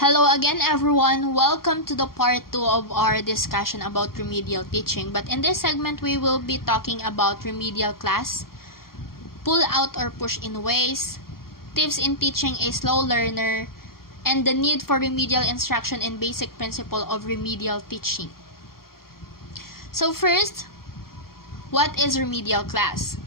Hello again everyone, welcome to the part 2 of our discussion about remedial teaching. But in this segment, we will be talking about remedial class, pull out or push in ways, tips in teaching a slow learner, and the need for remedial instruction and basic principle of remedial teaching. So first, what is remedial class?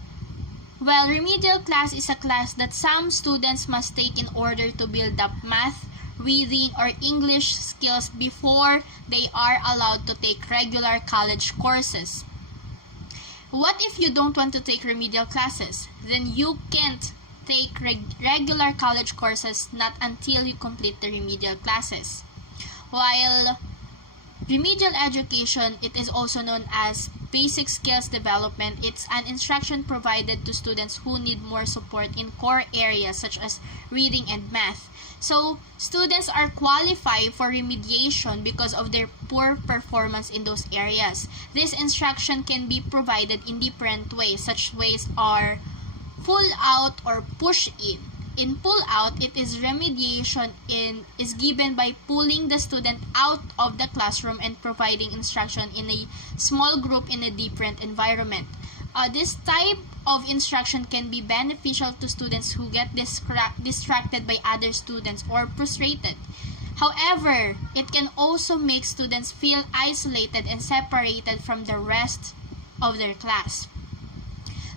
Well, remedial class is a class that some students must take in order to build up math, reading, or English skills before they are allowed to take regular college courses. What if you don't want to take remedial classes? Then you can't take regular college courses not until you complete the remedial classes. While remedial education, it is also known as basic skills development. It's an instruction provided to students who need more support in core areas such as reading and math. So, students are qualified for remediation because of their poor performance in those areas. This instruction can be provided in different ways. Such ways are pull out or push in. In pull out, it is remediation is given by pulling the student out of the classroom and providing instruction in a small group in a different environment. This type of instruction can be beneficial to students who get distracted by other students or frustrated. However, it can also make students feel isolated and separated from the rest of their class.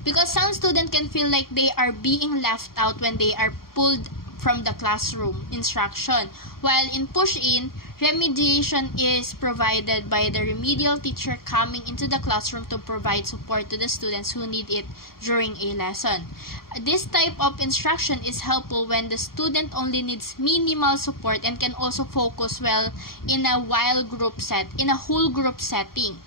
Because some students can feel like they are being left out when they are pulled from the classroom instruction. While in push-in, remediation is provided by the remedial teacher coming into the classroom to provide support to the students who need it during a lesson. This type of instruction is helpful when the student only needs minimal support and can also focus well in a whole group setting.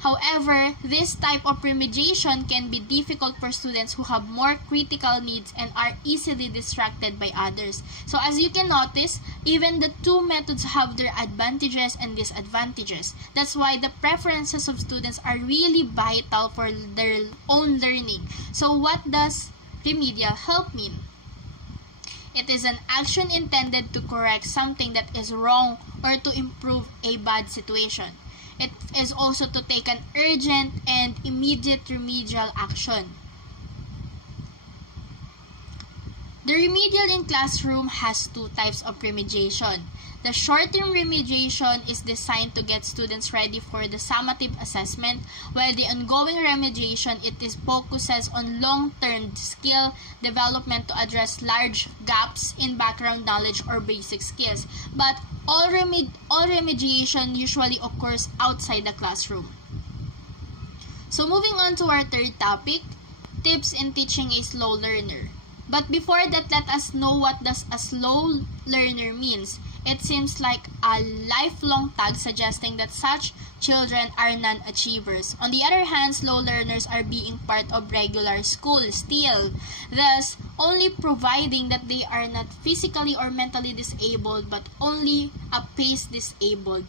However, this type of remediation can be difficult for students who have more critical needs and are easily distracted by others. So as you can notice, even the two methods have their advantages and disadvantages. That's why the preferences of students are really vital for their own learning. So what does remedial help mean? It is an action intended to correct something that is wrong or to improve a bad situation. It is also to take an urgent and immediate remedial action. The remedial in classroom has two types of remediation. The short-term remediation is designed to get students ready for the summative assessment, while the ongoing remediation focuses on long-term skill development to address large gaps in background knowledge or basic skills. But all remediation usually occurs outside the classroom. So moving on to our third topic, tips in teaching a slow learner. But before that, let us know what does a slow learner means. It seems like a lifelong tag suggesting that such children are non-achievers. On the other hand, slow learners are being part of regular school still, thus only providing that they are not physically or mentally disabled but only pace disabled.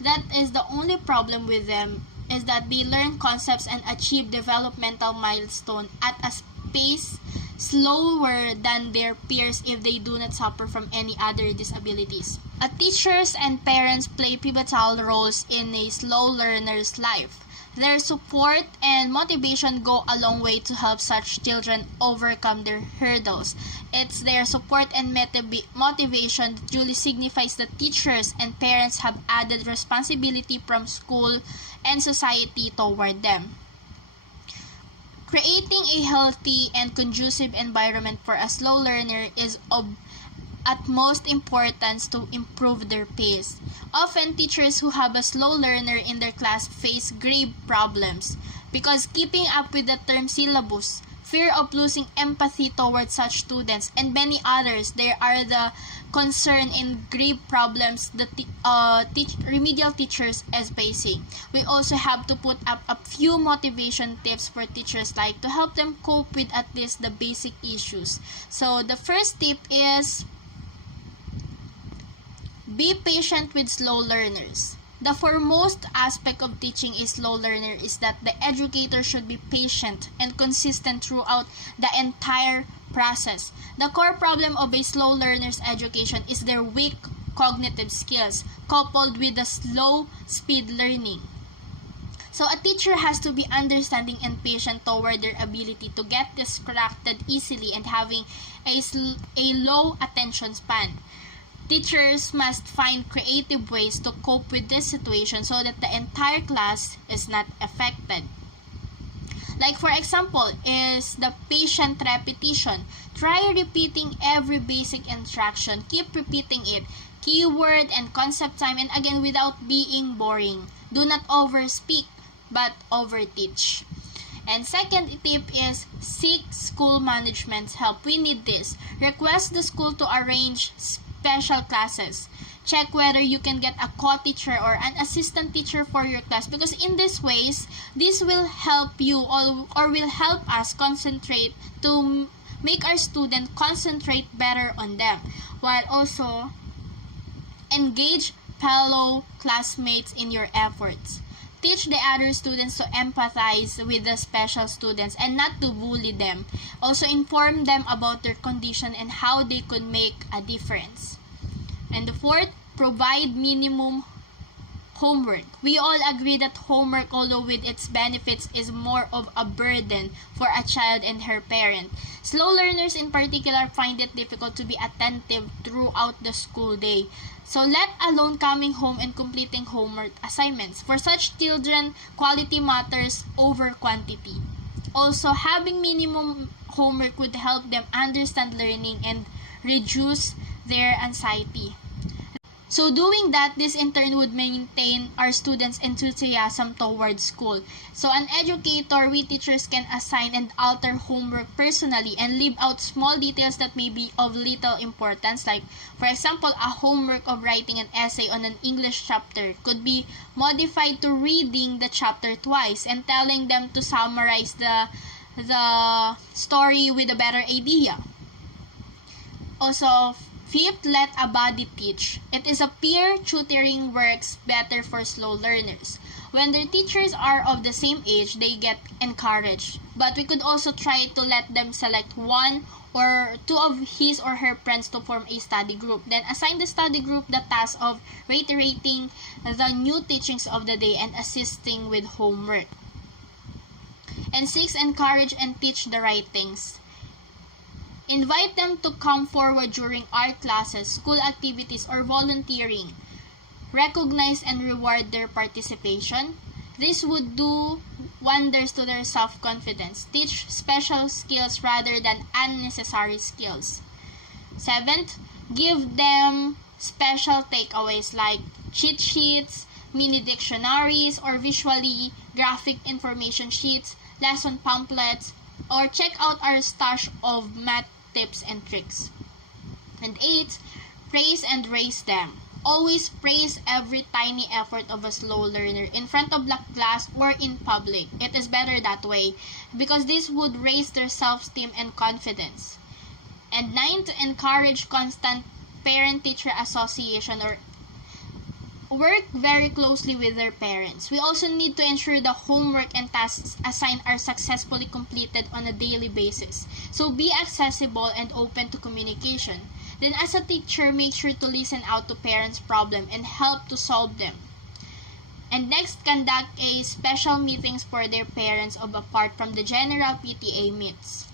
That is the only problem with them, is that they learn concepts and achieve developmental milestone at a pace slower than their peers if they do not suffer from any other disabilities. Teachers and parents play pivotal roles in a slow learner's life. Their support and motivation go a long way to help such children overcome their hurdles. It's their support and motivation that truly signifies that teachers and parents have added responsibility from school and society toward them. Creating a healthy and conducive environment for a slow learner is of utmost importance to improve their pace. Often, teachers who have a slow learner in their class face grave problems because keeping up with the term syllabus, fear of losing empathy towards such students, and many others, there are the concern and grave problems that remedial teachers is facing. We also have to put up a few motivation tips for teachers like to help them cope with at least the basic issues. So the first tip is be patient with slow learners. The foremost aspect of teaching a slow learner is that the educator should be patient and consistent throughout the entire process. The core problem of a slow learner's education is their weak cognitive skills coupled with the slow speed learning. So a teacher has to be understanding and patient toward their ability to get distracted easily and having a low attention span. Teachers must find creative ways to cope with this situation so that the entire class is not affected. Like for example, is the patient repetition. Try repeating every basic instruction. Keep repeating it. Keyword and concept time, and again without being boring. Do not overspeak but overteach. And second tip is seek school management's help. We need this. Request the school to arrange special classes. Check whether you can get a co-teacher or an assistant teacher for your class, because in this ways, this will help you or will help us concentrate to make our student concentrate better on them, while also engage fellow classmates in your efforts. Teach the other students to empathize with the special students and not to bully them. Also inform them about their condition and how they could make a difference. And the fourth, provide minimum homework. We all agree that homework, although with its benefits, is more of a burden for a child and her parent. Slow learners in particular find it difficult to be attentive throughout the school day. So let alone coming home and completing homework assignments. For such children, quality matters over quantity. Also, having minimum homework would help them understand learning and reduce their anxiety. So doing that, this in turn would maintain our students' enthusiasm towards school. So an educator, we teachers can assign and alter homework personally and leave out small details that may be of little importance. Like, for example, a homework of writing an essay on an English chapter could be modified to reading the chapter twice and telling them to summarize the story with a better idea. Also, fifth, let a body teach. It is a peer tutoring works better for slow learners. When their teachers are of the same age, they get encouraged. But we could also try to let them select one or two of his or her friends to form a study group. Then assign the study group the task of reiterating the new teachings of the day and assisting with homework. And six, encourage and teach the right things. Invite them to come forward during art classes, school activities, or volunteering. Recognize and reward their participation. This would do wonders to their self-confidence. Teach special skills rather than unnecessary skills. Seventh, give them special takeaways like cheat sheets, mini dictionaries, or visually graphic information sheets, lesson pamphlets, or check out our stash of math tips and tricks. And 8, praise and raise them. Always praise every tiny effort of a slow learner in front of the class or in public. It is better that way because this would raise their self-esteem and confidence. And 9, to encourage constant parent-teacher association or work very closely with their parents. We also need to ensure the homework and tasks assigned are successfully completed on a daily basis. So be accessible and open to communication. Then as a teacher, make sure to listen out to parents' problems and help to solve them. And next, conduct a special meetings for their parents apart from the general PTA meets.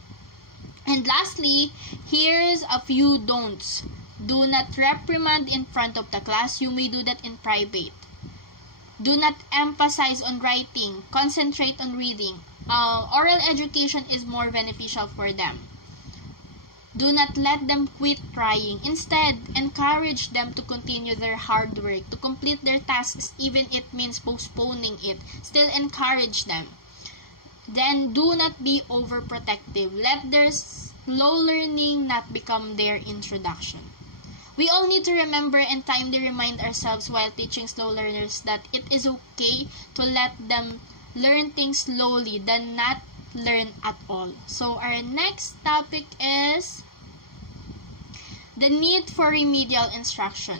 And lastly, here's a few don'ts. Do not reprimand in front of the class. You may do that in private. Do not emphasize on writing. Concentrate on reading. Oral education is more beneficial for them. Do not let them quit trying. Instead, encourage them to continue their hard work, to complete their tasks even if it means postponing it. Still encourage them. Then, do not be overprotective. Let their slow learning not become their introduction. We all need to remember and timely remind ourselves while teaching slow learners that it is okay to let them learn things slowly than not learn at all. So our next topic is the need for remedial instruction.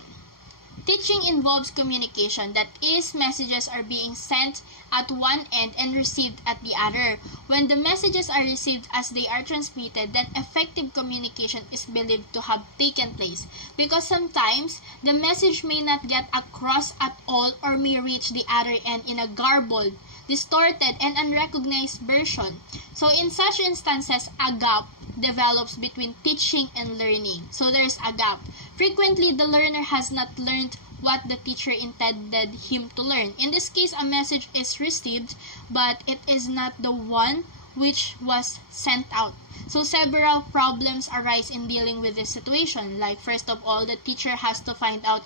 Teaching involves communication, that is, messages are being sent at one end and received at the other. When the messages are received as they are transmitted, then effective communication is believed to have taken place, because sometimes the message may not get across at all or may reach the other end in a garbled, distorted, and unrecognized version. So in such instances, a gap develops between teaching and learning. So there's a gap. Frequently, the learner has not learned what the teacher intended him to learn. In this case, a message is received, but it is not the one which was sent out. So several problems arise in dealing with this situation. Like, first of all, the teacher has to find out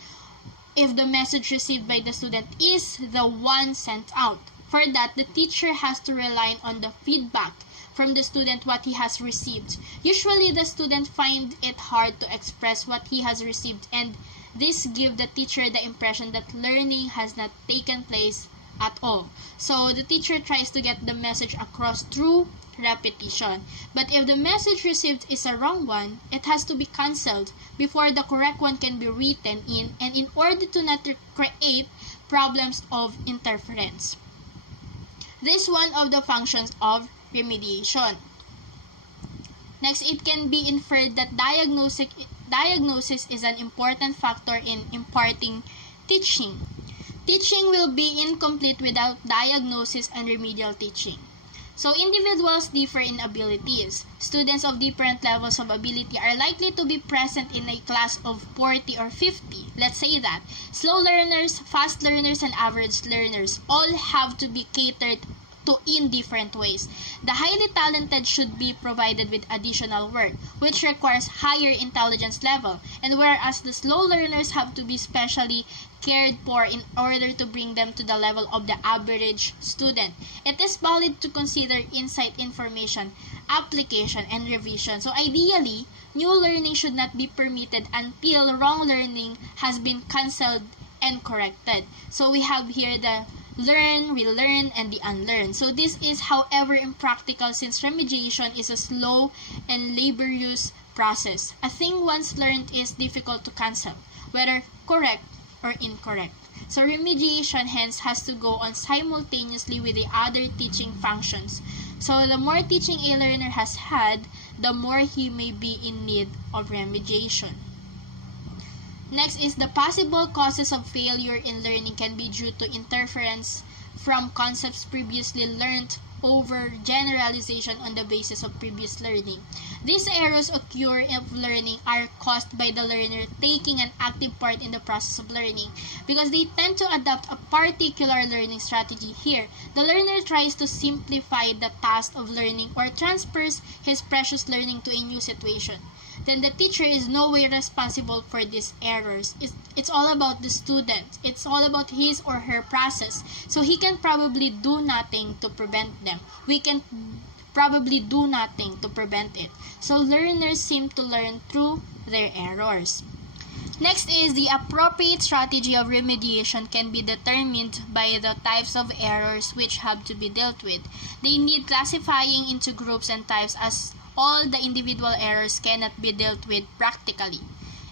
if the message received by the student is the one sent out. For that, the teacher has to rely on the feedback from the student what he has received. Usually, the student finds it hard to express what he has received, and this gives the teacher the impression that learning has not taken place at all. So the teacher tries to get the message across through repetition. But if the message received is a wrong one, it has to be cancelled before the correct one can be written in, and in order to not create problems of interference. This is one of the functions of remediation. Next, it can be inferred that diagnosis is an important factor in imparting teaching. Teaching will be incomplete without diagnosis and remedial teaching. So individuals differ in abilities. Students of different levels of ability are likely to be present in a class of 40 or 50. Let's say that. Slow learners, fast learners, and average learners all have to be catered to in different ways. The highly talented should be provided with additional work, which requires higher intelligence level, and whereas the slow learners have to be specially cared for in order to bring them to the level of the average student. It is valid to consider insight, information, application, and revision. So ideally, new learning should not be permitted until wrong learning has been cancelled and corrected. So we have here the learn, relearn, and the unlearn. So this is, however, impractical since remediation is a slow and laborious process. A thing once learned is difficult to cancel, whether correct or incorrect. So remediation hence has to go on simultaneously with the other teaching functions. So the more teaching a learner has had, the more he may be in need of remediation. Next is the possible causes of failure in learning can be due to interference from concepts previously learned over generalization on the basis of previous learning. These errors occur if learning are caused by the learner taking an active part in the process of learning, because they tend to adopt a particular learning strategy here. The learner tries to simplify the task of learning or transfers his precious learning to a new situation. Then the teacher is no way responsible for these errors. It's all about the student. It's all about his or her process. So he can probably do nothing to prevent them. We can probably do nothing to prevent it. So learners seem to learn through their errors. Next is the appropriate strategy of remediation can be determined by the types of errors which have to be dealt with. They need classifying into groups and types, as all the individual errors cannot be dealt with practically.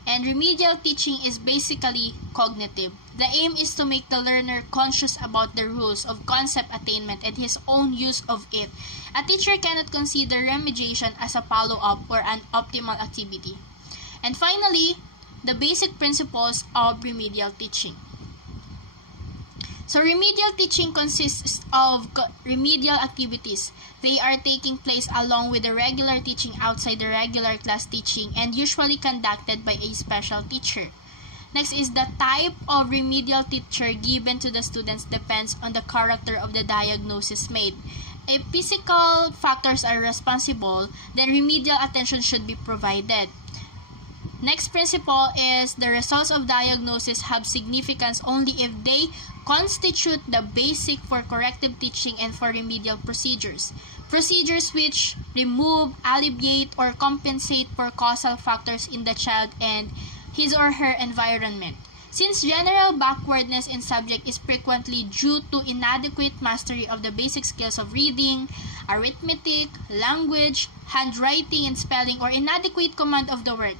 And remedial teaching is basically cognitive. The aim is to make the learner conscious about the rules of concept attainment and his own use of it. A teacher cannot consider remediation as a follow-up or an optimal activity. And finally, the basic principles of remedial teaching. So remedial teaching consists of remedial activities. They are taking place along with the regular teaching outside the regular class teaching and usually conducted by a special teacher. Next is the type of remedial teacher given to the students depends on the character of the diagnosis made. If physical factors are responsible, then remedial attention should be provided. Next principle is the results of diagnosis have significance only if they constitute the basic for corrective teaching and for remedial procedures. Procedures which remove, alleviate, or compensate for causal factors in the child and his or her environment. Since general backwardness in subject is frequently due to inadequate mastery of the basic skills of reading, arithmetic, language, handwriting, and spelling, or inadequate command of the work,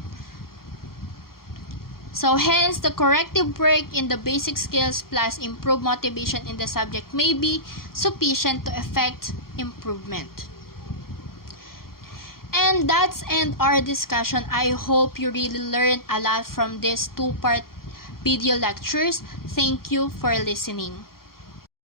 So hence, the corrective work in the basic skills plus improved motivation in the subject may be sufficient to effect improvement. And that's end our discussion. I hope you really learned a lot from this two-part video lectures. Thank you for listening.